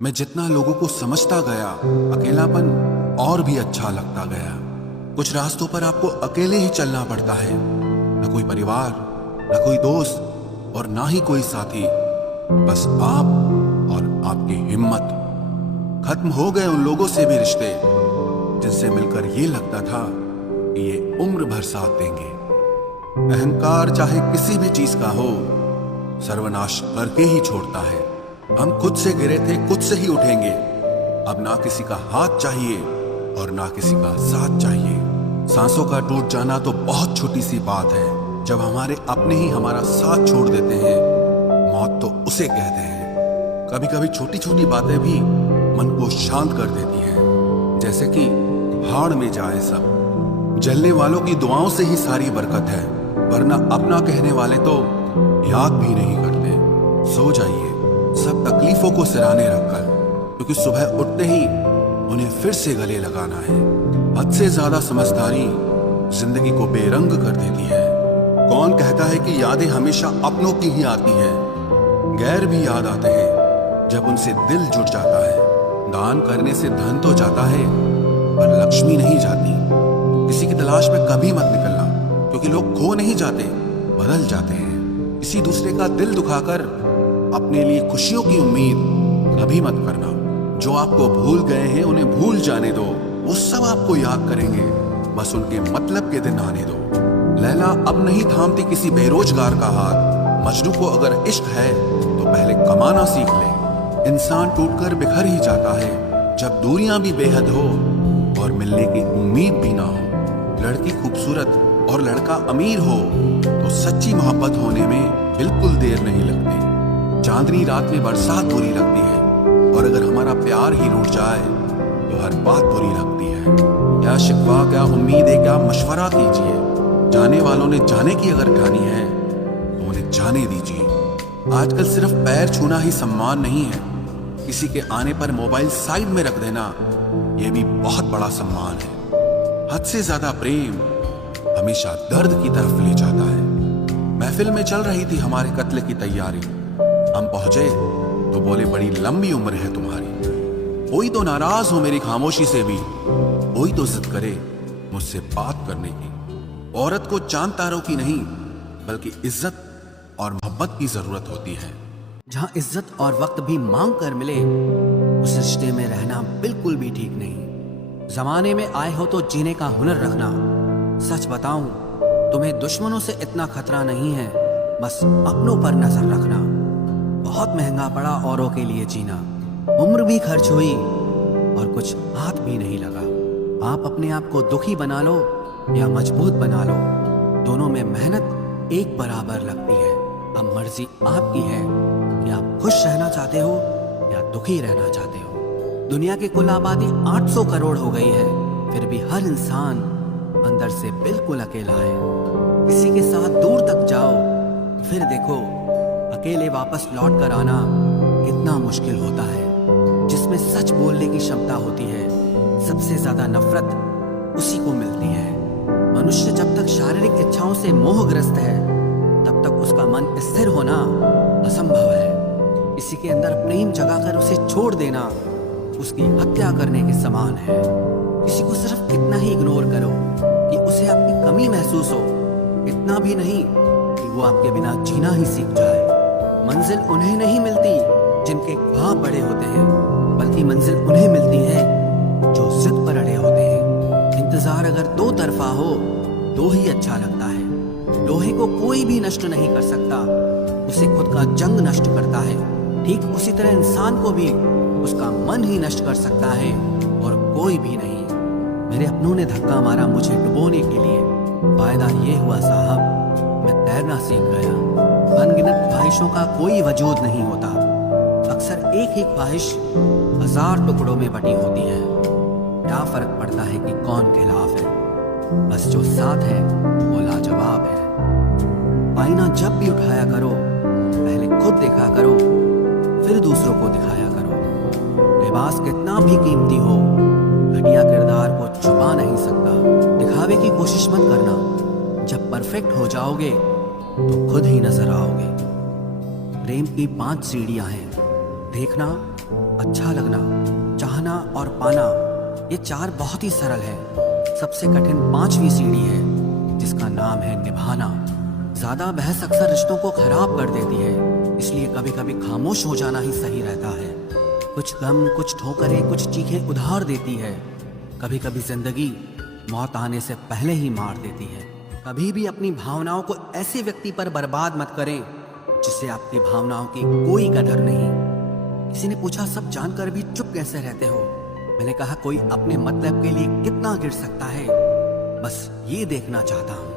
मैं जितना लोगों को समझता गया, अकेलापन और भी अच्छा लगता गया। कुछ रास्तों पर आपको अकेले ही चलना पड़ता है, न कोई परिवार, न कोई दोस्त और ना ही कोई साथी, बस आप और आपकी हिम्मत। खत्म हो गए उन लोगों से भी रिश्ते जिनसे मिलकर ये लगता था कि ये उम्र भर साथ देंगे। अहंकार चाहे किसी भी चीज का हो, सर्वनाश करके ही छोड़ता है। हम खुद से गिरे थे, खुद से ही उठेंगे। अब ना किसी का हाथ चाहिए और ना किसी का साथ चाहिए। सांसों का टूट जाना तो बहुत छोटी सी बात है। जब हमारे अपने ही हमारा साथ छोड़ देते हैं, मौत तो उसे कहते हैं। कभी कभी छोटी छोटी बातें भी मन को शांत कर देती हैं, जैसे कि भाड़ में जाए सब। जलने वालों की दुआओं से ही सारी बरकत है, वरना अपना कहने वाले तो याद भी नहीं करते। सो जाइए सब तकलीफों को सिराने रखकर, क्योंकि सुबह उठते ही उन्हें फिर से गले लगाना है। हद से ज्यादा समझदारी जिंदगी को बेरंग कर देती है। कौन कहता है कि यादें हमेशा अपनों की ही आती हैं? गैर भी याद आते हैं जब उनसे दिल जुड़ जाता है। दान करने से धन तो जाता है, पर लक्ष्मी नहीं जाती। किसी की तलाश में कभी मत निकलना, क्योंकि लोग खो नहीं जाते, बदल जाते हैं। किसी दूसरे का दिल दुखाकर अपने लिए खुशियों की उम्मीद कभी मत करना। जो आपको भूल गए हैं उन्हें भूल जाने दो, वो सब आपको याद करेंगे, बस उनके मतलब के दिन आने दो। लैला अब नहीं थामती किसी बेरोजगार का हाथ। मजनू को अगर इश्क है तो पहले कमाना सीख ले। इंसान टूटकर बिखर ही जाता है जब दूरियां भी बेहद हो और मिलने की उम्मीद भी ना हो। लड़की खूबसूरत और लड़का अमीर हो तो सच्ची मोहब्बत होने में बिल्कुल देर नहीं लगती। चांदनी रात में बरसात बुरी लगती है, और अगर हमारा प्यार ही रूठ जाए तो हर बात बुरी लगती है। क्या शिकवा, क्या उम्मीद है, क्या मशवरा कीजिए। जाने वालों ने जाने की अगर ठानी है तो उन्हें जाने दीजिए। आजकल सिर्फ पैर छूना ही सम्मान नहीं है, किसी के आने पर मोबाइल साइड में रख देना यह भी बहुत बड़ा सम्मान है। हद से ज्यादा प्रेम हमेशा दर्द की तरफ ले जाता है। महफिल में चल रही थी हमारे कत्ल की तैयारी। हम पहुंचे तो बोले, बड़ी लंबी उम्र है तुम्हारी। कोई तो नाराज हो मेरी खामोशी से भी, कोई तो जिद करे मुझसे बात करने की। औरत को चांद तारों की नहीं, बल्कि इज्जत और मोहब्बत की जरूरत होती है। जहां इज्जत और वक्त भी मांग कर मिले, उस रिश्ते में रहना बिल्कुल भी ठीक नहीं। जमाने में आए हो तो जीने का हुनर रखना। सच बताऊं, तुम्हें दुश्मनों से इतना खतरा नहीं है, बस अपनों पर नजर रखना। बहुत महंगा पड़ा औरों के लिए जीना। उम्र भी खर्च हुई और कुछ हाथ भी नहीं लगा। आप अपने आप को दुखी बना लो या मजबूत बना लो, दोनों में मेहनत एक बराबर लगती है। अब मर्जी आपकी है कि आप खुश रहना चाहते हो या दुखी रहना चाहते हो। दुनिया की कुल आबादी 800 करोड़ हो गई है, फिर भी हर इंसान अंदर से बिल्कुल अकेला है। किसी के साथ दूर तक जाओ, फिर देखो अकेले वापस लौट कर आना कितना मुश्किल होता है। जिसमें सच बोलने की क्षमता होती है, सबसे ज्यादा नफरत उसी को मिलती है। मनुष्य जब तक शारीरिक इच्छाओं से मोहग्रस्त है, तब तक उसका मन स्थिर होना असंभव है। किसी के अंदर प्रेम जगाकर उसे छोड़ देना उसकी हत्या करने के समान है। किसी को सिर्फ इतना ही इग्नोर करो कि उसे आपकी कमी महसूस हो, इतना भी नहीं कि वो आपके बिना जीना ही सीख जाए। मंजिल उन्हें नहीं मिलती जिनके ख्वाब बड़े होते हैं, बल्कि मंजिल उन्हें मिलती है जो जिद पर अड़े होते हैं। इंतजार अगर दो तरफा हो तो ही अच्छा लगता है। लोहे को कोई भी नष्ट नहीं कर सकता, उसे खुद का जंग नष्ट करता है। ठीक उसी तरह इंसान को भी उसका मन ही नष्ट कर सकता है और कोई भी नहीं। मेरे अपनों ने धक्का मारा मुझे डुबोने के लिए। फायदा ये हुआ साहब, मैं तैरना सीख गया। अनगिनत ख्वाहिशों का कोई वजूद नहीं होता। अक्सर एक ही ख्वाहिश 1000 टुकड़ों में बटी होती है। क्या फर्क पड़ता है कि कौन खिलाफ है, बस जो साथ है वो लाजवाब है। आईना जब भी उठाया करो, पहले खुद देखा करो, फिर दूसरों को दिखाया करो। लिबास कितना भी कीमती हो, घटिया किरदार को छुपा नहीं सकता। दिखावे की कोशिश मत करना, जब परफेक्ट हो जाओगे तो खुद ही नजर आओगे। प्रेम की 5 सीढ़ियां हैं, देखना, अच्छा लगना, चाहना और पाना, ये चार बहुत ही सरल है। सबसे कठिन पांचवी सीढ़ी है जिसका नाम है निभाना। ज्यादा बहस अक्सर रिश्तों को खराब कर देती है, इसलिए कभी कभी खामोश हो जाना ही सही रहता है। कुछ गम, कुछ ठोकरें, कुछ चीखें उधार देती है। कभी कभी जिंदगी मौत आने से पहले ही मार देती है। कभी भी अपनी भावनाओं को ऐसे व्यक्ति पर बर्बाद मत करें जिससे आपकी भावनाओं की कोई कदर नहीं। किसी ने पूछा, सब जानकर भी चुप कैसे रहते हो? मैंने कहा, कोई अपने मतलब के लिए कितना गिर सकता है, बस ये देखना चाहता हूं।